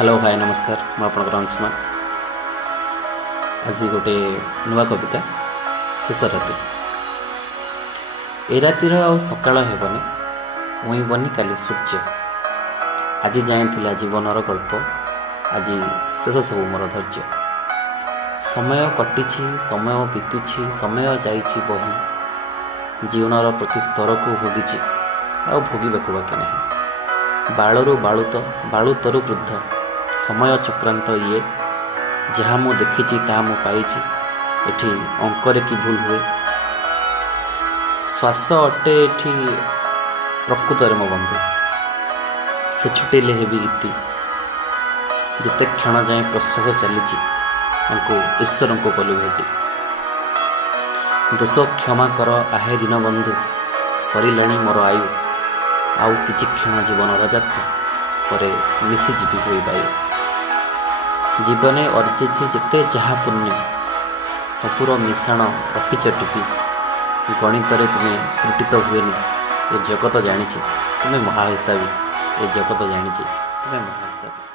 Hello hi नमस्कार मैं आपनकर अंशुमान आज गोटे नुआ कविता शेष राति ए रातिर आ सकाळ हेबनी मुई बनी काली सूर्य आज जाए जीवनर गल्प आज शेष सब मोर धैर्य समय कटि समय बीती समय जाइछि बही जीवनर प्रति स्तर को भोगी आ भोगवाक बाकी ना बालू बालुतरु वृद्ध समय चक्रांत ये जहाँ मु देखी ता मु पाई एठी अंकरे की भूल हुए श्वास अटे एठी प्रकृतर मो बंधु से छुटेले हेबी इति जिते क्षण जाए प्रश्वास चली ईश्वर को कलु भेटी दोष क्षमा कर आहे दिन बंधु सरिलाणी मोर आयु आउ किछि क्षण जीवन यात्रा पर मिशिजी हुई वायु जीवने अर्जिछि जेते जहा पुण्य सबुर मिश्रण रखिच टिपी गणित तुम्हें त्रुटित हुएनि ये जगत जानी तुम्हें महाहिसाबी ये जगत जानी तुम्हें महाहिसाबी।